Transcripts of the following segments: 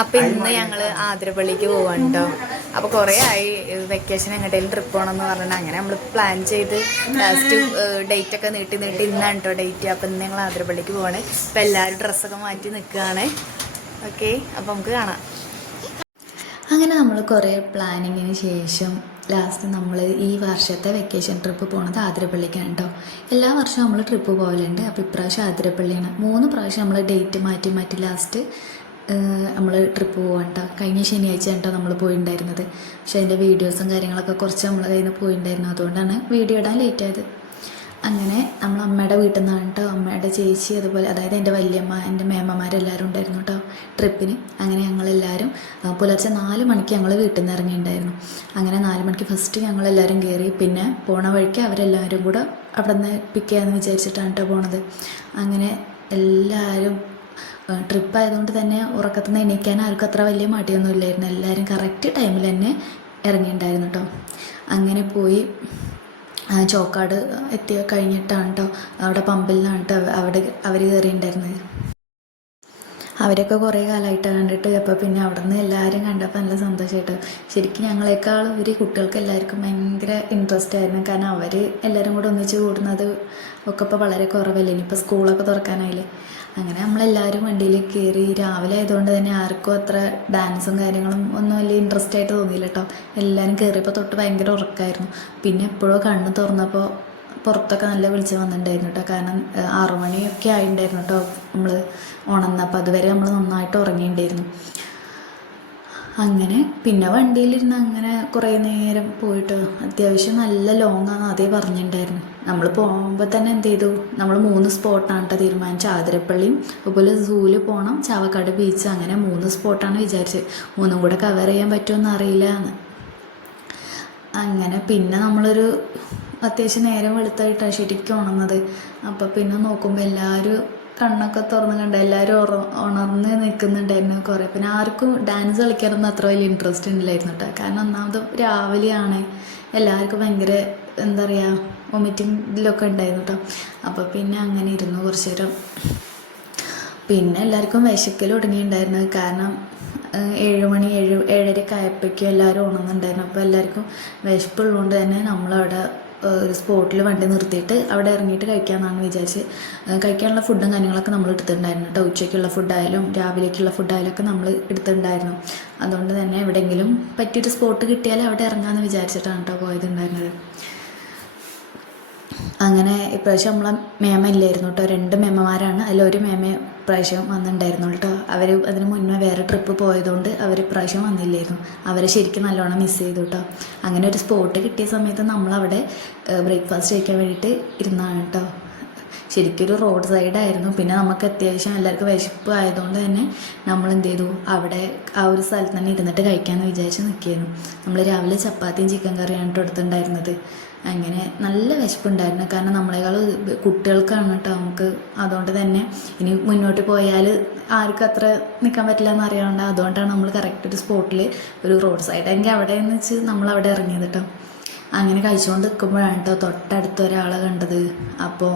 അപ്പം ഇന്ന് ഞങ്ങൾ ആതിരപ്പള്ളിക്ക് പോവാണ് കേട്ടോ. അപ്പോൾ കുറേ ആയി വെക്കേഷൻ എങ്ങോട്ടേലും ട്രിപ്പ് പോകണമെന്ന് പറഞ്ഞിട്ട് അങ്ങനെ നമ്മൾ പ്ലാൻ ചെയ്ത് ലാസ്റ്റ് ഡേറ്റൊക്കെ നീട്ടി ഇന്നാണ് കേട്ടോ ഡേറ്റ്. അപ്പം ഇന്ന് ഞങ്ങൾ ആതിരപ്പള്ളിക്ക് പോവാണ്. അപ്പം എല്ലാവരും ഡ്രസ്സൊക്കെ മാറ്റി നിൽക്കുകയാണ്. ഓക്കെ, അപ്പം നമുക്ക് കാണാം. അങ്ങനെ നമ്മൾ കുറേ പ്ലാനിങ്ങിന് ശേഷം ലാസ്റ്റ് നമ്മൾ ഈ വർഷത്തെ വെക്കേഷൻ ട്രിപ്പ് പോണത് ആതിരപ്പള്ളിക്കാണ് കേട്ടോ. എല്ലാ വർഷവും നമ്മൾ ട്രിപ്പ് പോകലുണ്ട്. അപ്പോൾ ഇപ്രാവശ്യം ആതിരപ്പള്ളിയാണ്. 3 പ്രാവശ്യം നമ്മൾ ഡേറ്റ് മാറ്റി ലാസ്റ്റ് നമ്മൾ ട്രിപ്പ് പോകാൻ കേട്ടോ. കഴിഞ്ഞ ശനിയാഴ്ച കേട്ടോ നമ്മൾ പോയിട്ടുണ്ടായിരുന്നത്. പക്ഷേ അതിൻ്റെ വീഡിയോസും കാര്യങ്ങളൊക്കെ കുറച്ച് നമ്മളെ കയ്യിൽ നിന്ന് പോയിട്ടുണ്ടായിരുന്നു. അതുകൊണ്ടാണ് വീഡിയോ ഇടാൻ ലേറ്റായത്. അങ്ങനെ നമ്മൾ അമ്മയുടെ വീട്ടിൽ നിന്നാണ് കേട്ടോ. അമ്മയുടെ ചേച്ചി അതുപോലെ അതായത് എൻ്റെ വല്യമ്മ, എൻ്റെ മേമ്മമാരെല്ലാവരും ഉണ്ടായിരുന്നു കേട്ടോ ട്രിപ്പിന്. അങ്ങനെ ഞങ്ങളെല്ലാവരും പുലർച്ചെ 4 മണിക്ക് ഞങ്ങൾ വീട്ടിൽ നിന്ന് ഇറങ്ങിയിട്ടുണ്ടായിരുന്നു. അങ്ങനെ 4 മണിക്ക് ഫസ്റ്റ് ഞങ്ങളെല്ലാവരും കയറി. പിന്നെ പോണ വഴിക്ക് അവരെല്ലാവരും കൂടെ അവിടെ നിന്ന് പിക്ക് ചെയ്യാമെന്ന് വിചാരിച്ചിട്ടാണ് കേട്ടോ പോണത്. അങ്ങനെ എല്ലാവരും ട്രിപ്പായതുകൊണ്ട് തന്നെ ഉറക്കത്തിൽ നിന്ന് എണീക്കാൻ ആർക്കും അത്ര വലിയ മടിയൊന്നും ഇല്ലായിരുന്നു. എല്ലാവരും കറക്റ്റ് ടൈമിൽ തന്നെ ഇറങ്ങിയിട്ടുണ്ടായിരുന്നു കേട്ടോ. അങ്ങനെ പോയി ചോക്കാട് എത്തി കഴിഞ്ഞിട്ടാണ് കേട്ടോ അവിടെ പമ്പിൽ നിന്നാണ് കേട്ടോ അവർ കയറിയിട്ടുണ്ടായിരുന്നത്. അവരൊക്കെ കുറേ കാലമായിട്ട് കണ്ടിട്ട്. അപ്പോൾ പിന്നെ അവിടെ നിന്ന് എല്ലാവരും കണ്ടപ്പോൾ നല്ല സന്തോഷമായിട്ട്. ശരിക്കും ഞങ്ങളെക്കാൾ ഒരു കുട്ടികൾക്ക് എല്ലാവർക്കും ഭയങ്കര ഇൻട്രസ്റ്റ് ആയിരുന്നു. കാരണം അവർ എല്ലാവരും കൂടെ ഒന്നിച്ച് കൂടുന്നത് ഒക്കെ ഇപ്പോൾ വളരെ കുറവല്ലേ. ഇനിയിപ്പോൾ സ്കൂളൊക്കെ തുറക്കാനായില്ലേ. അങ്ങനെ നമ്മളെല്ലാവരും വണ്ടിയിൽ കയറി. രാവിലെ ആയതുകൊണ്ട് തന്നെ ആർക്കും അത്ര ഡാൻസും കാര്യങ്ങളും ഒന്നും വലിയ ഇൻട്രസ്റ്റ് ആയിട്ട് തോന്നിയില്ല കേട്ടോ. എല്ലാവരും കയറിയപ്പോൾ തൊട്ട് ഭയങ്കര ഉറക്കമായിരുന്നു. പിന്നെ എപ്പോഴോ കണ്ണ് തുറന്നപ്പോൾ പുറത്തൊക്കെ നല്ല വെളിച്ചം വന്നിട്ടുണ്ടായിരുന്നു കേട്ടോ. കാരണം 6 മണിയൊക്കെ ആയിട്ടുണ്ടായിരുന്നു കേട്ടോ നമ്മൾ ഉണർന്നപ്പോൾ. അതുവരെ നമ്മൾ നന്നായിട്ട് ഉറങ്ങിയിട്ടുണ്ടായിരുന്നു. അങ്ങനെ പിന്നെ വണ്ടിയിലിരുന്ന് അങ്ങനെ കുറേ നേരം പോയിട്ട് അത്യാവശ്യം നല്ല ലോങ്ങാണ് ആദ്യം പറഞ്ഞിട്ടുണ്ടായിരുന്നു. നമ്മൾ പോകുമ്പോൾ തന്നെ എന്ത് ചെയ്തു, നമ്മൾ 3 സ്പോട്ടാണ് കേട്ടോ തീരുമാനിച്ചു. ആതിരപ്പള്ളിയും അതുപോലെ സൂവിൽ പോകണം, ചാവക്കാട് ബീച്ച്, അങ്ങനെ 3 സ്പോട്ടാണ് വിചാരിച്ചത്. 3 കൂടെ കവർ ചെയ്യാൻ പറ്റുമെന്ന് അറിയില്ല എന്ന്. അങ്ങനെ പിന്നെ നമ്മളൊരു അത്യാവശ്യം നേരം വെളുത്തായിട്ടാണ് ശരിക്കും ഉണർന്നത്. അപ്പോൾ പിന്നെ നോക്കുമ്പോൾ എല്ലാവരും കണ്ണൊക്കെ തുറന്ന് കണ്ട എല്ലാവരും ഉണർന്ന് നിൽക്കുന്നുണ്ടായിരുന്നു കുറേ. പിന്നെ ആർക്കും ഡാൻസ് കളിക്കാനൊന്നും അത്ര വലിയ ഇൻട്രസ്റ്റ് ഉണ്ടായിരുന്നു കേട്ടോ. കാരണം ഒന്നാമത് രാവിലെയാണ്, എല്ലാവർക്കും ഭയങ്കര എന്താ പറയുക വൊമിറ്റിംഗ് ഇതിലൊക്കെ ഉണ്ടായിരുന്നു കേട്ടോ. അപ്പോൾ പിന്നെ അങ്ങനെ ഇരുന്നു കുറച്ച് നേരം. പിന്നെ എല്ലാവർക്കും വിശക്കൽ തുടങ്ങിയിട്ടുണ്ടായിരുന്നു. കാരണം 7 മണി 7:30 ആയപ്പോഴേക്കും എല്ലാവരും ഉണർന്നുണ്ടായിരുന്നു. അപ്പോൾ എല്ലാവർക്കും വിശപ്പുള്ളതുകൊണ്ട് തന്നെ നമ്മളവിടെ ഒരു സ്പോട്ടിൽ വണ്ടി നിർത്തിയിട്ട് അവിടെ ഇറങ്ങിയിട്ട് കഴിക്കാമെന്നാണ് വിചാരിച്ച്. കഴിക്കാനുള്ള ഫുഡും കാര്യങ്ങളൊക്കെ നമ്മൾ എടുത്തിട്ടുണ്ടായിരുന്നു കേട്ടോ. ഉച്ചയ്ക്കുള്ള ഫുഡായാലും രാവിലേക്കുള്ള ഫുഡായാലും ഒക്കെ നമ്മൾ എടുത്തിട്ടുണ്ടായിരുന്നു. അതുകൊണ്ട് തന്നെ എവിടെയെങ്കിലും പറ്റിയൊരു സ്പോട്ട് കിട്ടിയാൽ അവിടെ ഇറങ്ങാമെന്ന് വിചാരിച്ചിട്ടാണ് കേട്ടോ പോയതുണ്ടായിരുന്നത്. അങ്ങനെ ഇപ്രാവശ്യം നമ്മളെ മേമ ഇല്ലായിരുന്നു കേട്ടോ. 2 മേമ്മമാരാണ്. അതിലൊരു മേമ ഇപ്രാവശ്യം വന്നിട്ടുണ്ടായിരുന്നു കേട്ടോ. അവർ അതിന് മുന്നേ വേറെ ട്രിപ്പ് പോയതുകൊണ്ട് അവർ ഇപ്രാവശ്യം വന്നില്ലായിരുന്നു. അവരെ ശരിക്കും നല്ലോണം മിസ് ചെയ്തു കേട്ടോ. അങ്ങനെ ഒരു സ്പോട്ട് കിട്ടിയ സമയത്ത് നമ്മളവിടെ ബ്രേക്ക്ഫാസ്റ്റ് കഴിക്കാൻ വേണ്ടിയിട്ട് ഇരുന്നാണ് കേട്ടോ. ശരിക്കും ഒരു റോഡ് സൈഡായിരുന്നു. പിന്നെ നമുക്ക് അത്യാവശ്യം എല്ലാവർക്കും വിശപ്പ് ആയതുകൊണ്ട് തന്നെ നമ്മൾ എന്ത് ചെയ്തു, അവിടെ ആ ഒരു സ്ഥലത്ത് തന്നെ ഇരുന്നിട്ട് കഴിക്കാമെന്ന് വിചാരിച്ച് നിൽക്കുകയായിരുന്നു. നമ്മൾ രാവിലെ ചപ്പാത്തിയും ചിക്കൻ കറിയാണ് കേട്ടോ എടുത്തിട്ടുണ്ടായിരുന്നത്. അങ്ങനെ നല്ല വിശപ്പുണ്ടായിരുന്നു. കാരണം നമ്മളെക്കാൾ കുട്ടികൾക്കാണ് കേട്ടോ നമുക്ക്. അതുകൊണ്ട് തന്നെ ഇനി മുന്നോട്ട് പോയാൽ ആർക്കും അത്ര നിൽക്കാൻ പറ്റില്ല എന്ന് അറിയാണ്ട്, അതുകൊണ്ടാണ് നമ്മൾ കറക്റ്റ് ഒരു സ്പോട്ടിൽ ഒരു റോഡ് സൈഡ് എങ്കിൽ അവിടെ എന്ന് വെച്ച് നമ്മളവിടെ ഇറങ്ങിയത് കേട്ടോ. അങ്ങനെ കഴിച്ചുകൊണ്ട് നിൽക്കുമ്പോഴാണ് കേട്ടോ തൊട്ടടുത്ത ഒരാളെ കണ്ടത്. അപ്പോൾ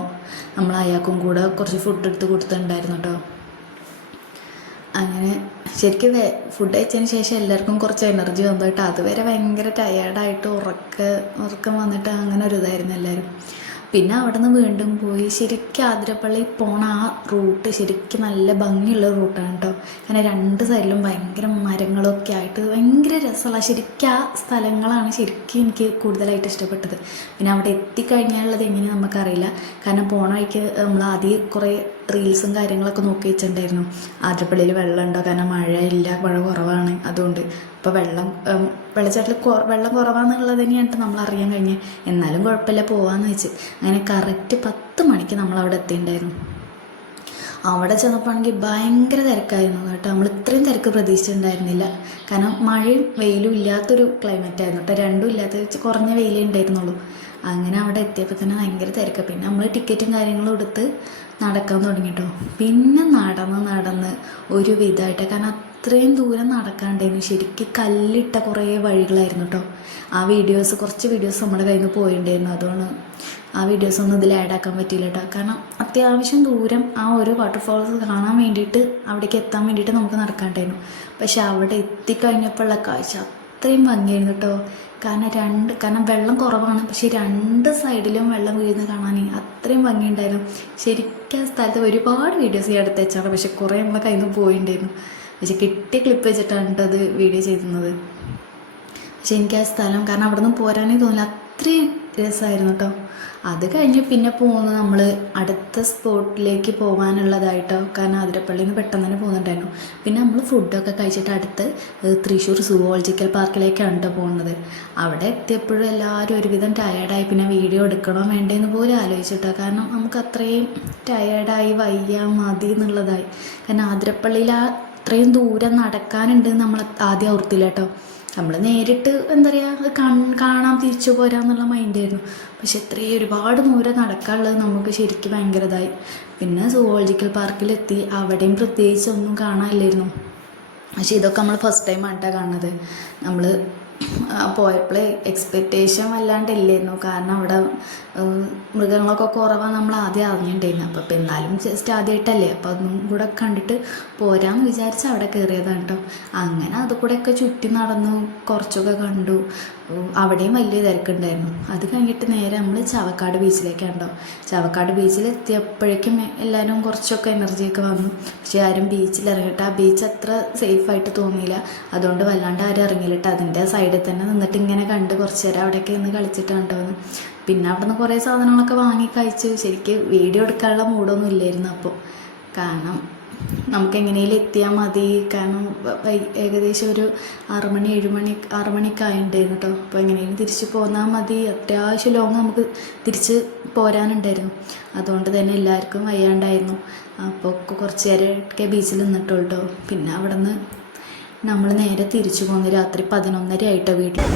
നമ്മൾ അയാൾക്കും കൂടെ കുറച്ച് ഫുഡ് എടുത്ത് കൊടുത്തിട്ടുണ്ടായിരുന്നു കേട്ടോ. അങ്ങനെ ശരിക്കും ഫുഡ് കഴിച്ചതിന് ശേഷം എല്ലാവർക്കും കുറച്ച് എനർജി വന്നു കേട്ടോ. അതുവരെ ഭയങ്കര ടയേർഡായിട്ട് ഉറക്കം വന്നിട്ട് അങ്ങനെ ഒരു ഇതായിരുന്നു എല്ലാവരും. പിന്നെ അവിടെ നിന്ന് വീണ്ടും പോയി. ശരിക്കും ആതിരപ്പള്ളി പോണ ആ റൂട്ട് ശരിക്കും നല്ല ഭംഗിയുള്ള റൂട്ടാണ് കേട്ടോ. കാരണം 2 സൈഡിലും ഭയങ്കര മരങ്ങളൊക്കെ ആയിട്ട് ഭയങ്കര രസമുള്ള ശരിക്കും ആ സ്ഥലങ്ങളാണ് ശരിക്കും എനിക്ക് കൂടുതലായിട്ട് ഇഷ്ടപ്പെട്ടത്. പിന്നെ അവിടെ എത്തിക്കഴിഞ്ഞാലുള്ളത് എങ്ങനെ നമുക്കറിയില്ല. കാരണം പോണ വഴിക്ക് നമ്മൾ ആദ്യം കുറേ റീൽസും കാര്യങ്ങളൊക്കെ നോക്കി വെച്ചിട്ടുണ്ടായിരുന്നു. ആതിരപ്പള്ളിയിൽ വെള്ളമുണ്ടോ, കാരണം മഴയില്ല, മഴ കുറവാണ്. അതുകൊണ്ട് ഇപ്പോൾ വെള്ളച്ചാട്ടിൽ വെള്ളം കുറവാണെന്നുള്ളത് തന്നെയാണ് നമ്മൾ അറിയാൻ കഴിഞ്ഞത്. എന്നാലും കുഴപ്പമില്ല പോവാമെന്ന് വെച്ച് അങ്ങനെ കറക്റ്റ് 10 മണിക്ക് നമ്മളവിടെ എത്തിയിട്ടുണ്ടായിരുന്നു. അവിടെ ചെന്നപ്പോഴാണെങ്കിൽ ഭയങ്കര തിരക്കായിരുന്നു കേട്ടോ. നമ്മൾ ഇത്രയും തിരക്ക് പ്രതീക്ഷിച്ചിട്ടുണ്ടായിരുന്നില്ല. കാരണം മഴയും വെയിലും ഇല്ലാത്തൊരു ക്ലൈമറ്റ് ആയിരുന്നു കേട്ടോ. രണ്ടും ഇല്ലാത്ത കുറഞ്ഞ വെയിലേ ഉണ്ടായിരുന്നുള്ളൂ. അങ്ങനെ അവിടെ എത്തിയപ്പോൾ തന്നെ ഭയങ്കര തിരക്ക്. പിന്നെ നമ്മൾ ടിക്കറ്റും കാര്യങ്ങളും എടുത്ത് നടക്കാൻ തുടങ്ങിട്ടോ. പിന്നെ നടന്ന് ഒരു വിധമായിട്ട്, കാരണം അത്രയും ദൂരം നടക്കാണ്ടായിരുന്നു. ശരിക്കും കല്ലിട്ട കുറേ വഴികളായിരുന്നു കേട്ടോ. ആ കുറച്ച് വീഡിയോസ് നമ്മുടെ കയ്യിൽ നിന്ന് പോയിട്ടുണ്ടായിരുന്നു. അതുകൊണ്ട് ആ വീഡിയോസൊന്നും ഇതിൽ ആഡ് ആക്കാൻ പറ്റിയില്ല കേട്ടോ. കാരണം അത്യാവശ്യം ദൂരം ആ ഒരു വാട്ടർഫോൾസ് കാണാൻ വേണ്ടിയിട്ട്, അവിടേക്ക് എത്താൻ വേണ്ടിയിട്ട് നമുക്ക് നടക്കാണ്ടായിരുന്നു. പക്ഷെ അവിടെ എത്തിക്കഴിഞ്ഞപ്പോഴുള്ള കാഴ്ച അത്രയും ഭംഗിയായിരുന്നു കേട്ടോ. കാരണം വെള്ളം കുറവാണ്, പക്ഷെ 2 സൈഡിലും വെള്ളം വീഴുന്ന കാണാൻ അത്രയും ഭംഗിയുണ്ടായിരുന്നു. ശരിക്കും ആ സ്ഥലത്ത് ഒരുപാട് വീഡിയോസ് ഞാൻ എടുത്ത് വെച്ചാണ്, പക്ഷെ കുറേ നമ്മളെ കയ്യിൽ നിന്ന് പോയിട്ടുണ്ടായിരുന്നു. പക്ഷെ കിട്ടിയ ക്ലിപ്പ് വെച്ചിട്ടാണ് കേട്ടോ അത് വീഡിയോ ചെയ്യുന്നത്. പക്ഷെ എനിക്ക് ആ സ്ഥലം, കാരണം അവിടെ നിന്ന് പോരാനേ തോന്നില്ല, അത്രയും രസമായിരുന്നു കേട്ടോ. അത് കഴിഞ്ഞ് പിന്നെ പോകുന്നത് നമ്മൾ അടുത്ത സ്പോട്ടിലേക്ക് പോകാനുള്ളതായിട്ടോ. കാരണം ആതിരപ്പള്ളിയിൽ നിന്ന് പെട്ടെന്ന് തന്നെ പോകുന്നുണ്ടായിരുന്നു. പിന്നെ നമ്മൾ ഫുഡൊക്കെ കഴിച്ചിട്ട് അടുത്ത് തൃശ്ശൂർ സുവോളജിക്കൽ പാർക്കിലേക്കാണ് കേട്ടോ പോകുന്നത്. അവിടെ എത്തിയപ്പോഴും എല്ലാവരും ഒരുവിധം ടയേർഡായി. പിന്നെ വീഡിയോ എടുക്കണോ വേണ്ടേന്ന് പോലും ആലോചിച്ചിട്ടോ. കാരണം നമുക്ക് അത്രയും ടയേർഡായി, വയ്യ, മതി എന്നുള്ളതായി. കാരണം ആതിരപ്പള്ളിയിൽ അത്രയും ദൂരം നടക്കാനുണ്ട് നമ്മൾ ആദ്യം ഓർത്തില്ല കേട്ടോ. നമ്മൾ നേരിട്ട് എന്താ പറയുക, കാണാം തിരിച്ചു പോരാന്നുള്ള മൈൻഡായിരുന്നു. പക്ഷെ ഇത്രയും ഒരുപാട് ദൂരം നടക്കാനുള്ളത് നമുക്ക് ശരിക്കും ഭയങ്കര ഇതായി. പിന്നെ സുവോളജിക്കൽ പാർക്കിലെത്തി. അവിടെയും പ്രത്യേകിച്ച് ഒന്നും കാണാനില്ലായിരുന്നു. പക്ഷെ ഇതൊക്കെ നമ്മൾ ഫസ്റ്റ് ടൈം ആയിട്ടാണ് കാണുന്നത്. നമ്മൾ പോയപ്പോൾ എക്സ്പെക്റ്റേഷൻ വല്ലാണ്ടില്ലായിരുന്നു. കാരണം അവിടെ മൃഗങ്ങളൊക്കെ കുറവാണ് നമ്മൾ ആദ്യം അറിഞ്ഞിട്ടുണ്ടായിരുന്നു. അപ്പോൾ എന്നാലും ജസ്റ്റ് ആദ്യമായിട്ടല്ലേ, അപ്പോൾ അതൊന്നും കൂടെ കണ്ടിട്ട് പോരാമെന്ന് വിചാരിച്ച് അവിടെ കയറിയതാണ് കേട്ടോ. അങ്ങനെ അത് കൂടെയൊക്കെ ചുറ്റി നടന്നു, കുറച്ചൊക്കെ കണ്ടു. അവിടെയും വലിയ തിരക്കുണ്ടായിരുന്നു. അത് കഴിഞ്ഞിട്ട് നേരെ നമ്മൾ ചാവക്കാട് ബീച്ചിലേക്കാണ് കേട്ടോ. ചാവക്കാട് ബീച്ചിലെത്തിയപ്പോഴേക്കും എല്ലാവരും കുറച്ചൊക്കെ എനർജിയൊക്കെ വന്നു. പക്ഷേ ആരും ബീച്ചിൽ ഇറങ്ങിയിട്ട്, ആ ബീച്ച് അത്ര സേഫായിട്ട് തോന്നിയില്ല. അതുകൊണ്ട് വല്ലാണ്ട് ആരും ഇറങ്ങിയില്ല. അതിൻ്റെ സൈഡിൽ തന്നെ നിന്നിട്ട് ഇങ്ങനെ കണ്ട് കുറച്ച് നേരം അവിടെയൊക്കെ നിന്ന് കളിച്ചിട്ടാണ് കേട്ടോ. പിന്നെ അവിടെ നിന്ന് കുറേ സാധനങ്ങളൊക്കെ വാങ്ങി കഴിച്ചു. ശരിക്കും വീഡിയോ എടുക്കാനുള്ള മൂഡൊന്നും ഇല്ലായിരുന്നു അപ്പോൾ. കാരണം നമുക്ക് എങ്ങനെയും എത്തിയാൽ മതി. കാരണം ഏകദേശം ഒരു 6 മണി 6 മണിയൊക്കെ ആയിട്ടുണ്ടായിരുന്നു കേട്ടോ. അപ്പോൾ എങ്ങനെയും തിരിച്ച് പോന്നാൽ മതി. അത്യാവശ്യം ലോങ് നമുക്ക് തിരിച്ച് പോരാനുണ്ടായിരുന്നു. അതുകൊണ്ട് തന്നെ എല്ലാവർക്കും വയ്യാണ്ടായിരുന്നു. അപ്പോൾ കുറച്ച് നേരമൊക്കെ ബീച്ചിൽ നിന്നിട്ടുള്ളൂ കേട്ടോ. പിന്നെ അവിടെ നിന്ന് നമ്മൾ നേരെ തിരിച്ചു പോകുന്നത് രാത്രി 11:30 ആയിട്ടോ വീട്ടിൽ.